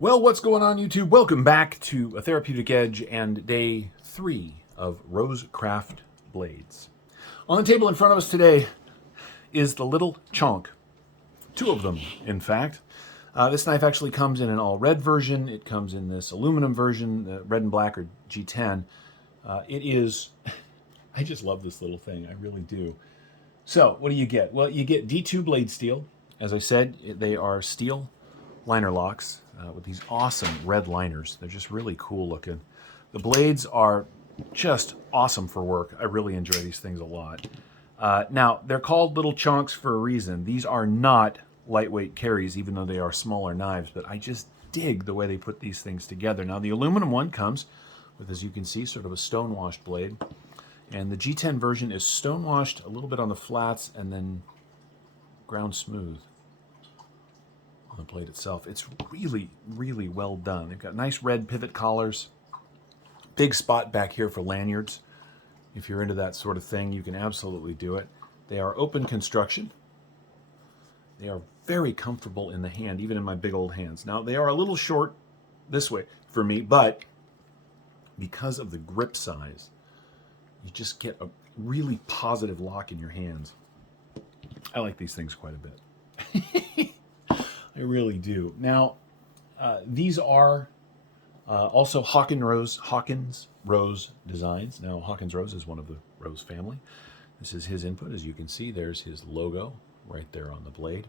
Well, what's going on, YouTube? Welcome back to a Therapeutic Edge and day 3 of Rosecraft Blades. On the table in front of us today is the little Chonk. 2 of them, in fact. This knife actually comes in an all-red version. It comes in this aluminum version, red and black or G10. It is... I just love this little thing. I really do. So, what do you get? Well, you get D2 blade steel. As I said, they are steel liner locks with these awesome red liners. They're just really cool looking. The blades are just awesome for work. I really enjoy these things a lot. Now, they're called little chunks for a reason. These are not lightweight carries, even though they are smaller knives, but I just dig the way they put these things together. Now, the aluminum one comes with, as you can see, sort of a stone-washed blade. And the G10 version is stone-washed a little bit on the flats and then ground smooth on the blade itself. It's really, really well done. They've got nice red pivot collars. Big spot back here for lanyards. If you're into that sort of thing, you can absolutely do it. They are open construction. They are very comfortable in the hand, even in my big old hands. Now, they are a little short this way for me, but because of the grip size, you just get a really positive lock in your hands. I like these things quite a bit. I really do. Now, these are also Hawkins Rose designs. Now, Hawkins Rose is one of the Rose family. This is his input. As you can see, there's his logo right there on the blade.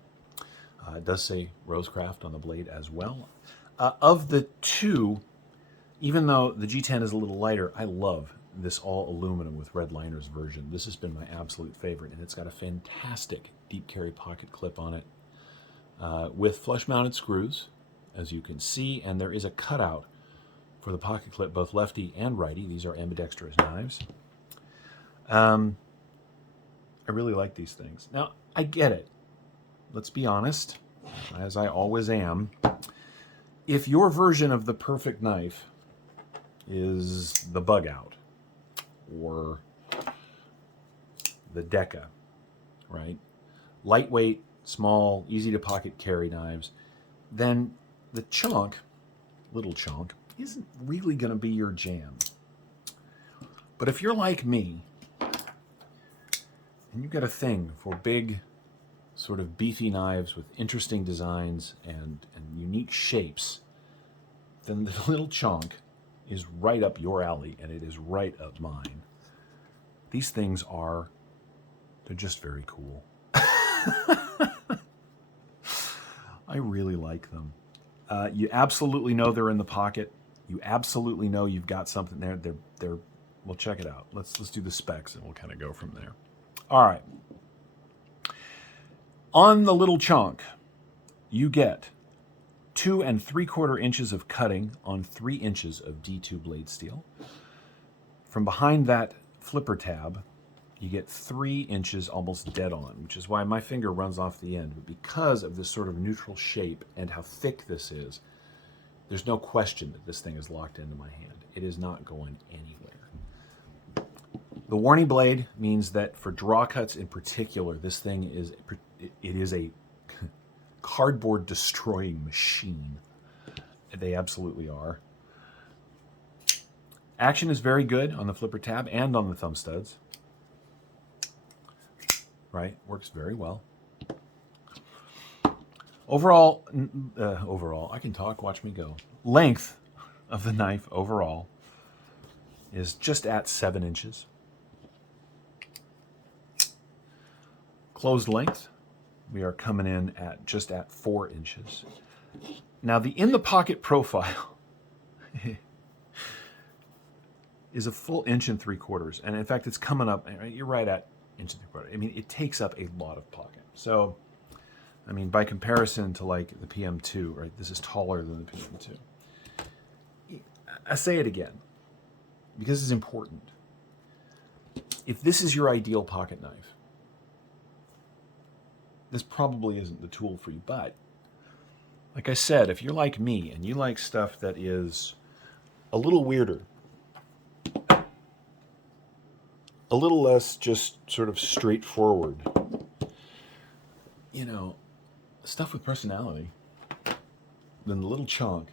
It does say Rosecraft on the blade as well. Of the 2, even though the G10 is a little lighter, I love this all aluminum with red liners version. This has been my absolute favorite, and it's got a fantastic deep carry pocket clip on it with flush mounted screws, as you can see, and there is a cutout for the pocket clip, both lefty and righty. These are ambidextrous knives. I really like these things. Now, I get it. Let's be honest, as I always am. If your version of the perfect knife is the bug out, or the Deca, right? Lightweight, small, easy to pocket carry knives, then the Chonk, little Chonk, isn't really going to be your jam. But if you're like me, and you've got a thing for big, sort of beefy knives with interesting designs and unique shapes, then the little Chonk is right up your alley, and it is right up mine. These things they're just very cool. I really like them. You absolutely know they're in the pocket. You absolutely know you've got something there. Well, check it out. Let's do the specs, and we'll kind of go from there. All right. On the little Chonk, you get 2 3/4 inches of cutting on 3 inches of D2 blade steel. From behind that flipper tab, you get 3 inches almost dead on, which is why my finger runs off the end. But because of this sort of neutral shape and how thick this is, there's no question that this thing is locked into my hand. It is not going anywhere. The warning blade means that for draw cuts in particular, this thing is a cardboard destroying machine. They absolutely are. Action is very good on the flipper tab and on the thumb studs. Right, works very well. Overall, I can talk, watch me go. Length of the knife overall is just at 7 inches. Closed length, we are coming in at just at 4 inches. Now, the in the pocket profile is a full 1 3/4 inches, and in fact, it's coming up. You're right at 1 3/4 inches. I mean, it takes up a lot of pocket. So, I mean, by comparison to like the PM2, right? This is taller than the PM2. I say it again because it's important. If this is your ideal pocket knife, this probably isn't the tool for you. But like I said, if you're like me and you like stuff that is a little weirder, a little less just sort of straightforward, you know, stuff with personality, then the little Chonk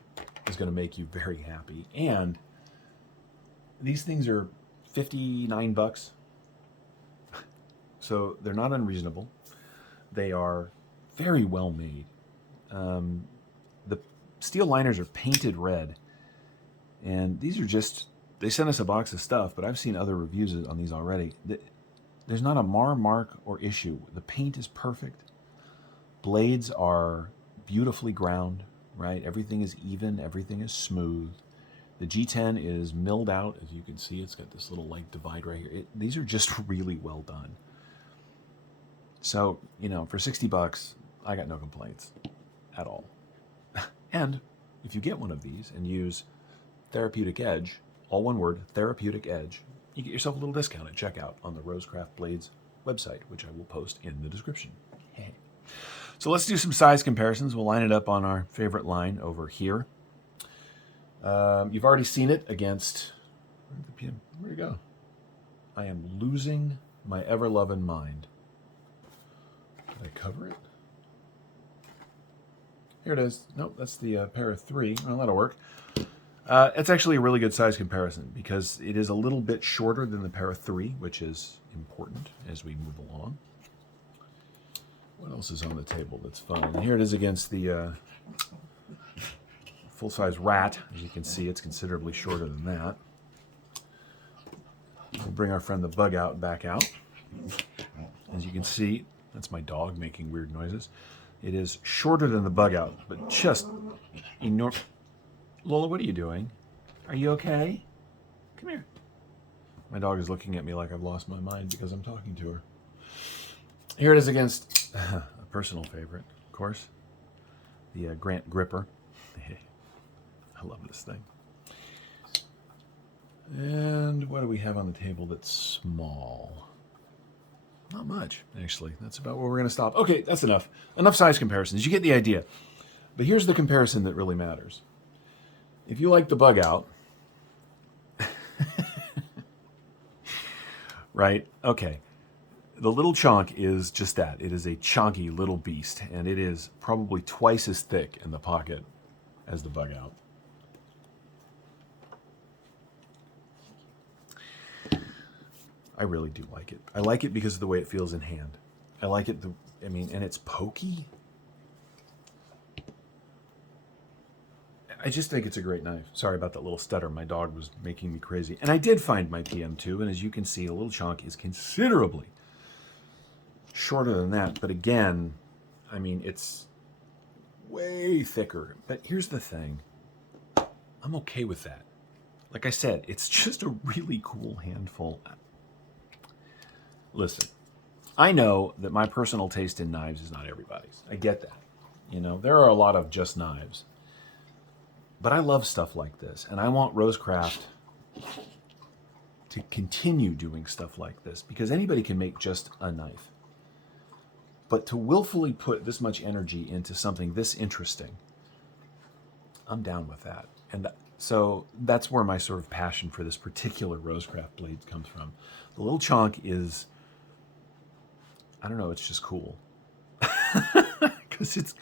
is going to make you very happy. And these things are 59 bucks. So they're not unreasonable. They are very well made. The steel liners are painted red. And these are just, they sent us a box of stuff, but I've seen other reviews on these already. There's not a mark or issue. The paint is perfect. Blades are beautifully ground, right? Everything is even, everything is smooth. The G10 is milled out, as you can see. It's got this little like divide right here. These are just really well done. So, you know, for 60 bucks, I got no complaints at all. And if you get one of these and use Therapeutic Edge, all one word, Therapeutic Edge, you get yourself a little discount at checkout on the Rosecraft Blades website, which I will post in the description. So let's do some size comparisons. We'll line it up on our favorite line over here. You've already seen it against, where'd it go? I am losing my ever-loving mind. Did I cover it? Here it is. Nope, that's the pair of 3. Well, that'll work. It's actually a really good size comparison because it is a little bit shorter than the pair of 3, which is important as we move along. What else is on the table that's fun? Here it is against the full-size rat. As you can see, it's considerably shorter than that. We'll bring our friend the bug out back out. As you can see, that's my dog making weird noises. It is shorter than the bug out, but just enormous. Lola, what are you doing? Are you okay? Come here. My dog is looking at me like I've lost my mind because I'm talking to her. Here it is against a personal favorite, of course, the Grant Gripper. I love this thing. And what do we have on the table that's small? Not much, actually. That's about where we're going to stop. Okay, that's enough. Enough size comparisons. You get the idea. But here's the comparison that really matters. If you like the bug out, right? Okay. The little Chonk is just that. It is a chonky little beast, and it is probably twice as thick in the pocket as the bug out. I really do like it. I like it because of the way it feels in hand. I like it, and it's pokey. I just think it's a great knife. Sorry about that little stutter. My dog was making me crazy. And I did find my PM2, and as you can see, the little Chonk is considerably shorter than that. But again, I mean, it's way thicker. But here's the thing. I'm okay with that. Like I said, it's just a really cool handful. Listen, I know that my personal taste in knives is not everybody's. I get that. You know, there are a lot of just knives. But I love stuff like this, and I want Rosecraft to continue doing stuff like this, because anybody can make just a knife. But to willfully put this much energy into something this interesting, I'm down with that. And so that's where my sort of passion for this particular Rosecraft blade comes from. The little Chonk is, I don't know, it's just cool. Because it's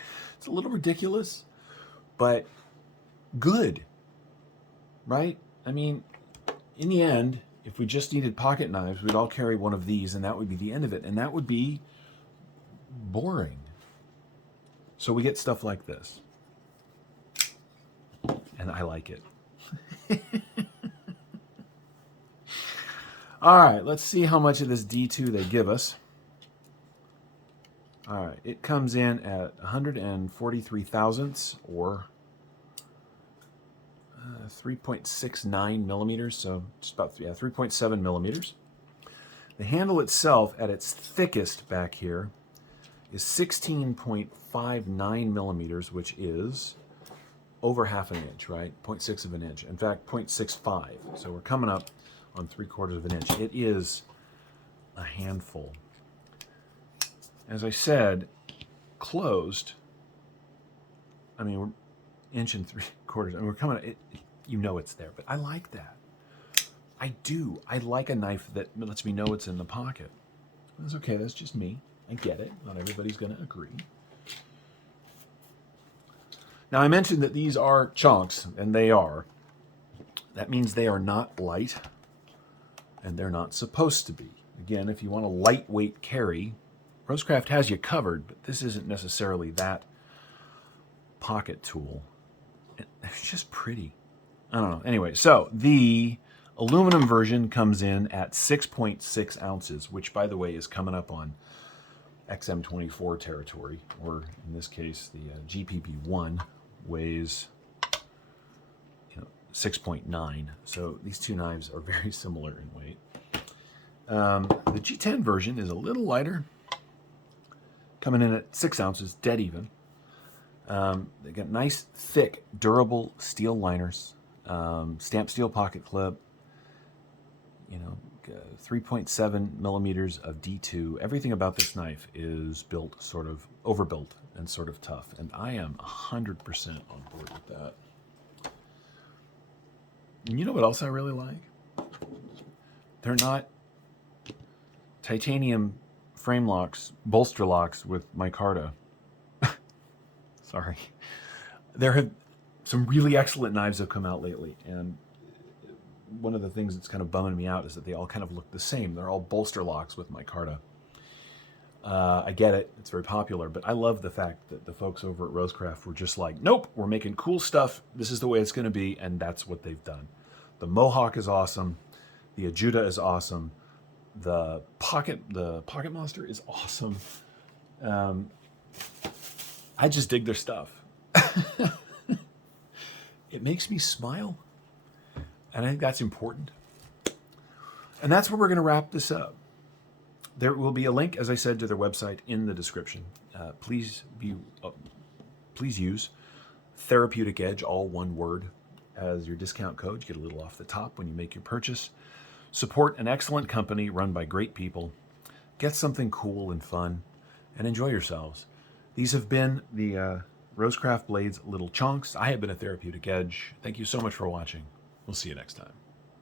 a little ridiculous, but good, right? I mean, in the end, if we just needed pocket knives, we'd all carry one of these, and that would be the end of it. And that would be boring. So we get stuff like this. And I like it. All right, let's see how much of this D2 they give us. All right, it comes in at 143 thousandths, or 3.69 millimeters, so just about 3.7 millimeters. The handle itself, at its thickest back here, is 16.59 millimeters, which is over half an inch, right? 0.6 of an inch. In fact, 0.65. So we're coming up on 3/4 of an inch. It is a handful. As I said, closed. I mean, we're 1 3/4. I mean, we're coming. You know it's there, but I like that. I do. I like a knife that lets me know it's in the pocket. That's okay. That's just me. I get it. Not everybody's going to agree. Now, I mentioned that these are chonks, and they are. That means they are not light, and they're not supposed to be. Again, if you want a lightweight carry, Rosecraft has you covered, but this isn't necessarily that pocket tool. It's just pretty. I don't know. Anyway, so the aluminum version comes in at 6.6 ounces, which, by the way, is coming up on XM24 territory, or in this case, the GPP1 weighs 6.9. So these two knives are very similar in weight. The G10 version is a little lighter, coming in at 6 ounces, dead even. They got nice, thick, durable steel liners, stamped steel pocket clip, 3.7 millimeters of D2. Everything about this knife is built sort of overbuilt and sort of tough, and I am 100% on board with that. And you know what else I really like? They're not titanium frame locks, bolster locks with micarta. Sorry. There have some really excellent knives have come out lately, and one of the things that's kind of bumming me out is that they all kind of look the same. They're all bolster locks with micarta. I get it. It's very popular, but I love the fact that the folks over at Rosecraft were just like, nope, we're making cool stuff. This is the way it's going to be, and that's what they've done. The Mohawk is awesome. The Ajuda is awesome. The Pocket Monster is awesome. I just dig their stuff. It makes me smile, and I think that's important. And that's where we're going to wrap this up. There will be a link, as I said, to their website in the description. Please use Therapeutic Edge, all one word, as your discount code. You get a little off the top when you make your purchase. Support an excellent company run by great people. Get something cool and fun, and enjoy yourselves. These have been the Rosecraft Blades Little Chonks. I have been a Therapeutic Edge. Thank you so much for watching. We'll see you next time.